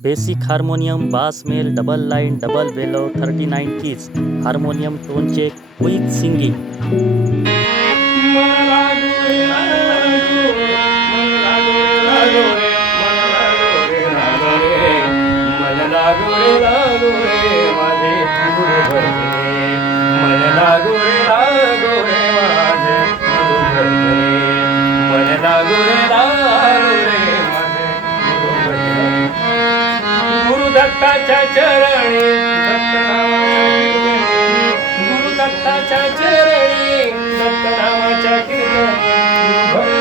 Basic harmonium, bass male, double line, double bellow, 39 keys, harmonium tone check, quick singing. मन लागू रे लागू मन लागू रे लागू रे मन लागू रे लागू रे मन लागू रे लागू रे माझे गुरु भरले मन लागू रे माझे गुरु भरले मन लागू रे माझे गुरु भरले गुरु दत्ताच्या चरणी गुरु दत्ताच्या चरणी दत्त नामाच्या कीर्तनी